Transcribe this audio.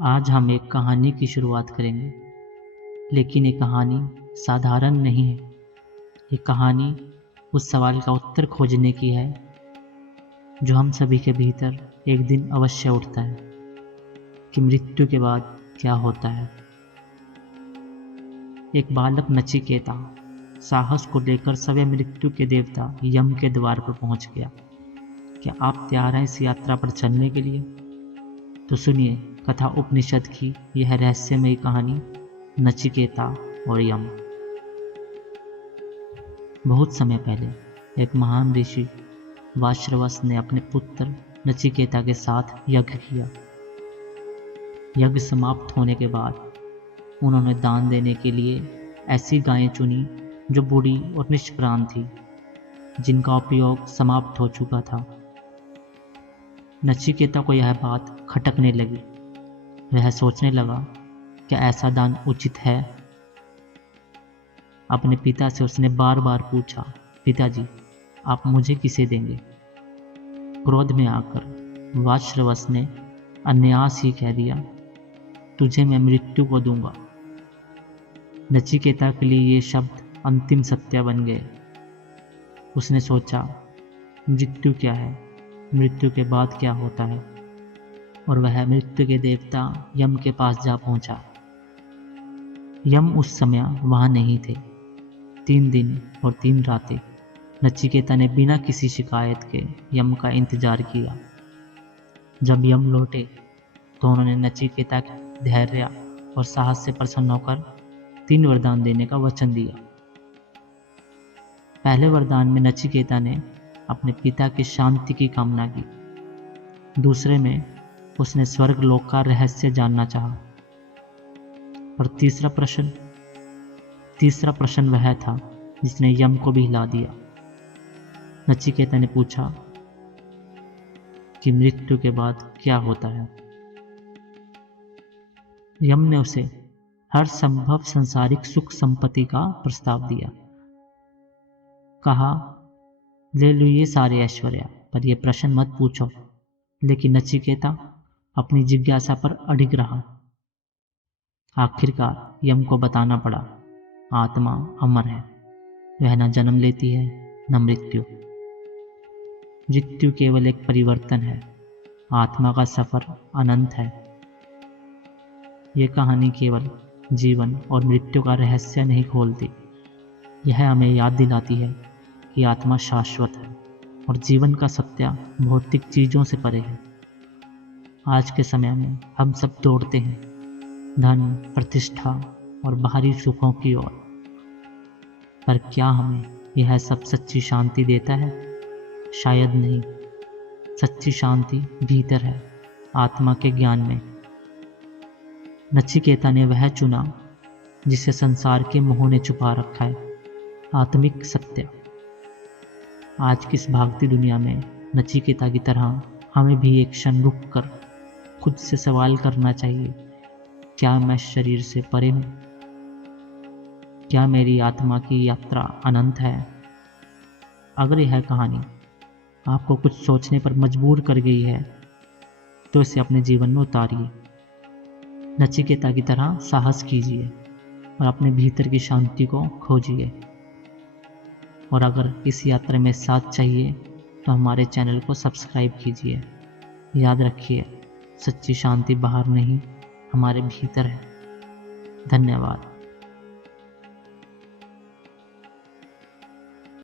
आज हम एक कहानी की शुरुआत करेंगे, लेकिन ये कहानी साधारण नहीं है। ये कहानी उस सवाल का उत्तर खोजने की है जो हम सभी के भीतर एक दिन अवश्य उठता है कि मृत्यु के बाद क्या होता है। एक बालक नचिकेता साहस को लेकर सवय मृत्यु के देवता यम के द्वार पर पहुंच गया। क्या आप तैयार हैं इस यात्रा पर चलने के लिए? तो सुनिए कथा उपनिषद की यह रहस्यमयी कहानी, नचिकेता और यम। बहुत समय पहले एक महान ऋषि वाश्रवस ने अपने पुत्र नचिकेता के साथ यज्ञ किया। यज्ञ समाप्त होने के बाद उन्होंने दान देने के लिए ऐसी गायें चुनी जो बूढ़ी और निष्प्राण थी, जिनका उपयोग समाप्त हो चुका था। नचिकेता को यह बात खटकने लगी। वह सोचने लगा, क्या ऐसा दान उचित है? अपने पिता से उसने बार बार पूछा, पिताजी आप मुझे किसे देंगे? क्रोध में आकर वाश्रवस ने अन्यास ही कह दिया, तुझे मैं मृत्यु को दूंगा। नचिकेता के लिए ये शब्द अंतिम सत्य बन गए। उसने सोचा, मृत्यु क्या है? मृत्यु के बाद क्या होता है? और वह मृत्यु के देवता यम के पास जा पहुंचा। यम उस समय वहां नहीं थे। 3 दिन और 3 रातें नचिकेता ने बिना किसी शिकायत के यम का इंतजार किया। जब यम लौटे तो उन्होंने नचिकेता के धैर्य और साहस से प्रसन्न होकर 3 वरदान देने का वचन दिया। पहले वरदान में नचिकेता ने अपने पिता की शांति की कामना की। दूसरे में उसने स्वर्ग लोक का रहस्य जानना चाहा। और तीसरा प्रश्न वह था जिसने यम को भी हिला दिया। नचिकेता ने पूछा कि मृत्यु के बाद क्या होता है? यम ने उसे हर संभव संसारिक सुख संपत्ति का प्रस्ताव दिया। कहा, ले लो ये सारे ऐश्वर्य, पर यह प्रश्न मत पूछो। लेकिन नचिकेता अपनी जिज्ञासा पर अडिग रहा। आखिरकार यम को बताना पड़ा, आत्मा अमर है, वह न जन्म लेती है न मृत्यु। मृत्यु केवल एक परिवर्तन है, आत्मा का सफर अनंत है। यह कहानी केवल जीवन और मृत्यु का रहस्य नहीं खोलती, यह हमें याद दिलाती है कि आत्मा शाश्वत है और जीवन का सत्य भौतिक चीजों से परे है। आज के समय में हम सब दौड़ते हैं धन, प्रतिष्ठा और बाहरी सुखों की ओर, पर क्या हमें यह सब सच्ची शांति देता है? शायद नहीं। सच्ची शांति भीतर है, आत्मा के ज्ञान में। नचिकेता ने वह चुना जिसे संसार के मोह ने छुपा रखा है, आत्मिक सत्य। आज की इस भागती दुनिया में नचिकेता की तरह हमें भी एक क्षण रुक कर खुद से सवाल करना चाहिए, क्या मैं शरीर से परे हूं? क्या मेरी आत्मा की यात्रा अनंत है? अगर यह कहानी आपको कुछ सोचने पर मजबूर कर गई है तो इसे अपने जीवन में उतारिए। नचिकेता की तरह साहस कीजिए और अपने भीतर की शांति को खोजिए। और अगर इस यात्रा में साथ चाहिए तो हमारे चैनल को सब्सक्राइब कीजिए। याद रखिए, सच्ची शांति बाहर नहीं, हमारे भीतर है। धन्यवाद।